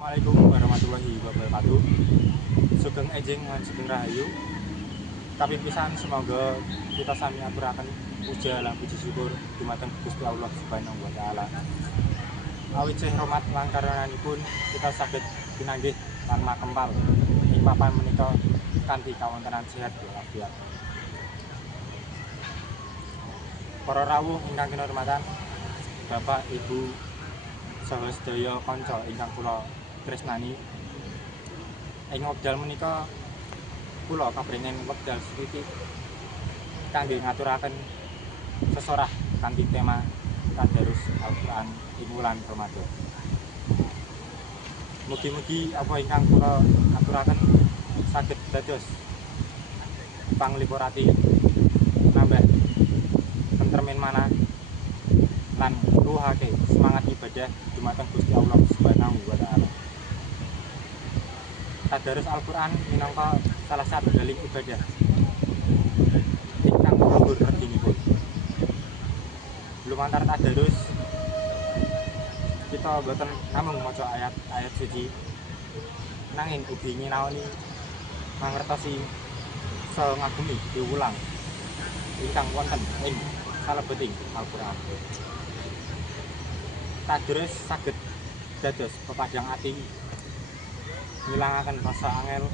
Assalamualaikum warahmatullahi wabarakatuh. Sugeng Enjing lan Sugeng Rahayu. Tapi pisan semoga kita sami aturaken puja lan puji syukur dumateng Gusti Allah Subhanahu wa taala. Awit sih hormat lan karenanipun kita saged pinanggih lan makempal ing papan menika kanthi kawontenan sehat walafiat. Para rawuh ingkang kinurmatan, Bapak, Ibu, saha sedaya kanca ingkang kula tresnani, ing wekdal menika kula kapringen wekdal sithik kangge ngaturaken sesorah kanthi tema Tadarus Al-Qur'an ing wulan Ramadan. Mugi-mugi apa ingkang kula aturaken saged dados panglipur ati, nambah tentremin manah lan ruhake semangat ibadah dumateng Gusti Allah Subhanahu wa taala. Tadarus Al-Qur'an minangka salah satunggaling ibadah ingkang luhur reginipun. Lumantar tadarus kita boten namung maca ayat-ayat suci, nanging ugi nyinaoni mangertosi saha ngagumi piwulang ingkang wonten ing salebeting Al-Qur'an. Tadarus saged dados pepadang ati, ngilangaken rasa angel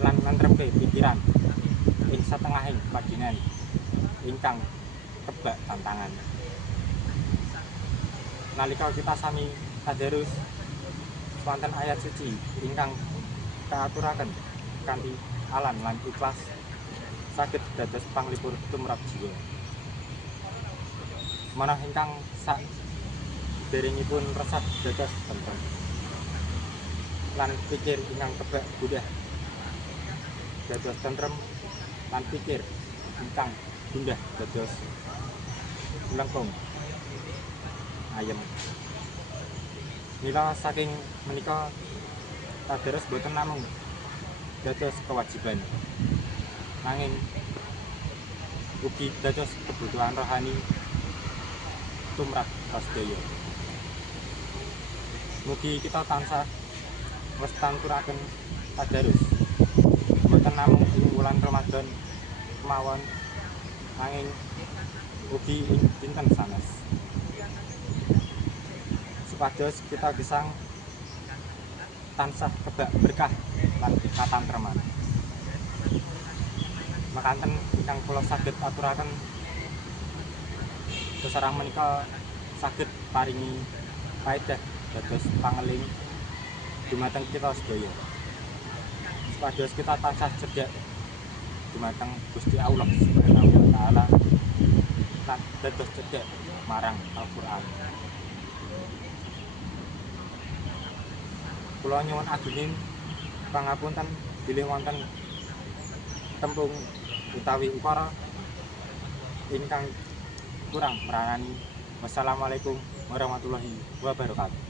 lan nentremke pikiran ing satengahing padingan ingkang kebak tantangan. Nalika kita sami tadarus wonten ayat suci ingkang kaaturaken kanthi alan lan ikhlas, saged dados panglipur tumrap jiwa. Manah ingkang sak derengipun resah dados tentrem lan pikir ingkang kebak budhah dados tentrem lan pikir ingkang gundah dados lengkung ayem. Mila saking menika tadarus boten namung dados kewajiban, nanging ugi dados kebutuhan rohani tumrap sedaya. Mugi kita tansah nglestanturaken tadarus boten namung ing wulan Ramadan kemawon, nanging ugi ing dinten sanes, supados kita gesang tansah kebak berkah lan katantreman. Makanten ingkang kula saged aturaken sesarang menika saged paringi paedah dados pangeling dumateng kita sedaya, supados kita tansah cedhak dumateng Gusti Allah Subhanahu wa taala lan dados cedhak marang Al-Qur'an. Kula nyuwun agunging pangapunten bilih wonten tembung utawi ukara ingkang kurang meranani. Wassalamualaikum warahmatullahi wabarakatuh.